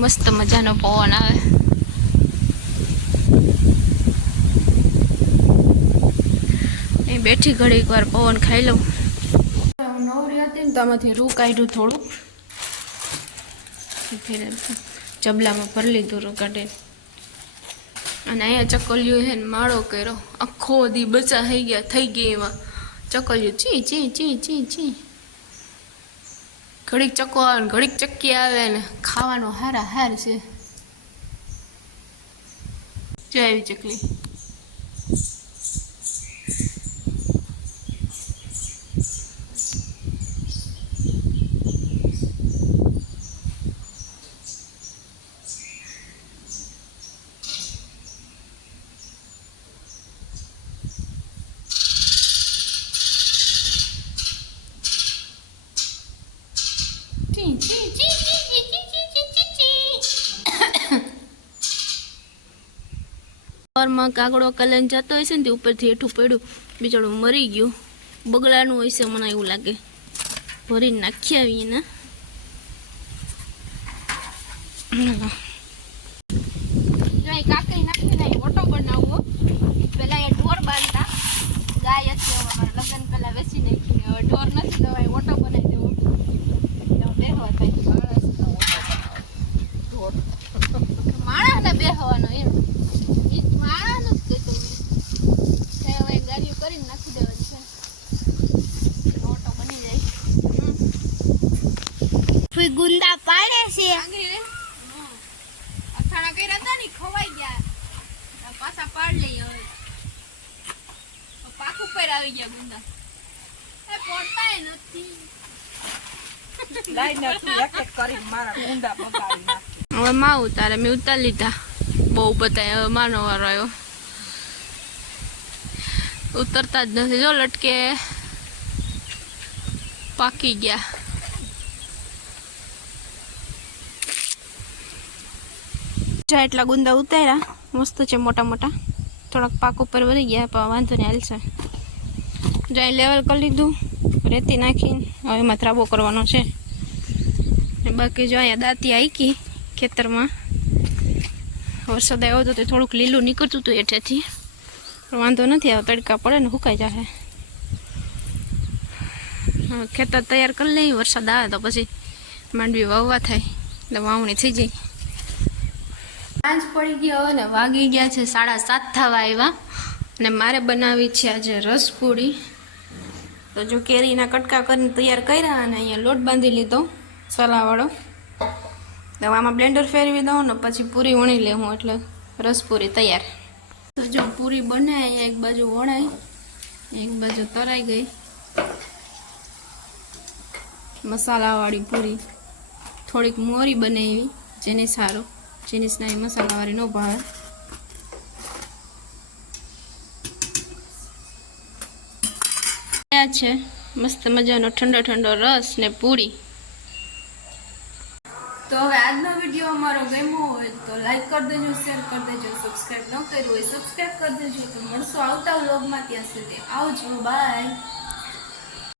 મસ્ત મજાનો પવન આવે. એ બેઠી ઘડીક વાર પવન ખાઈ લઉં. નવરી હતી ને તો આમાંથી રૂ કાઢ્યું થોડું, જબલામાં ભરી લીધું રૂ કાઢીને. અને અહીંયા ચકલિયું છે ને માળો કર્યો, આખો દી બચા થઈ ગયા એમાં ચકલિયું ચી ચી ચી ચી ચી. ઘડીક ચકો આવે ને ઘડીક ચક્કી આવે ને ખાવાનો હારા હાર છે. જો આવી ચકલી. માં કાગડો કલન જતો હોય છે ને તે ઉપરથી હેઠું પડ્યું, બિચારું મરી ગયું. બગલાનું હોય છે મને એવું લાગે. ભરીને નાખી આવીએ ને. કાકરી નાખીને ઓટો બનાવવો. પેલા એ ઢોર બાંધતા, ગાય હતી અમારા લગ્ન પેલા વેચી નાખી. હવે ઢોર નથી તો ઓટો બનાવી દેવો. બેહવા થાય માણસ ને બેહવાનો એમ. ગુંદા પાડે છે. અથાણા કર્યા હતા ને ખવાઈ ગયા, પાછા પાડ લઈએ. હવે પાક ઉપર આવી ગયા ગુંદા. પોતાય નથી. હવે માં ઉતારે, મેં ઉતાર લીધા. બહુ બતાય. હવે માનો વારો આવ્યો. ઉતરતા જ નથી. જો લટકે પાકી ગયા. એટલા ગુંદા ઉતાર્યા, મસ્ત છે મોટા મોટા. થોડાક પાક ઉપર વળી ગયા પણ વાંધો નહીં, હાલશે. જાય લેવલ કરી લીધું, રેતી નાખીને હવે એમાં ત્રાબો કરવાનો છે. બાકી જો અહીંયા દાંતી આઈકી ખેતરમાં. વરસાદ આવ્યો હતો તો થોડુંક લીલું નીકળતું હતું હેઠેથી, પણ વાંધો નથી. આવે તડકા પડે ને સુકાઈ જાય. ખેતર તૈયાર કરી લઈએ. વરસાદ આવે તો પછી માંડવી વાવવા થાય એટલે વાવણી થઈ જાય. સાંજ પડી ગયો ને વાગી ગયા છે 7:30 થવા આવ્યા. અને મારે બનાવી છે આજે રસપુરી. તો જો કેરીના કટકા કરીને તૈયાર કર્યા અને અહીંયા લોટ બાંધી લીધો સલાવાળો. તો આમાં બ્લેન્ડર ફેરવી દઉં ને પછી પૂરી વણી લેવું એટલે રસપુરી તૈયાર. તો જો પૂરી બને, અહીંયા એક બાજુ વણાઈ, એક બાજુ તરાઈ ગઈ. મસાલાવાળી પૂરી થોડીક મોરી બનાવી, જેને સારું. જીનિસના એ મસાલાવાળી ન ભાવે. આ છે મસ્ત મજાનો ઠંડો ઠંડો રસ ને પૂરી. તો હવે આજનો વિડીયો અમારો ગમ્યો હોય તો લાઈક કરી દેજો, શેર કરી દેજો. સબસ્ક્રાઈબ ન કર્યું હોય સબસ્ક્રાઈબ કરી દેજો. તો મળશું આવતા વ્લોગમાં. ત્યાં સુધી આવજો, બાય.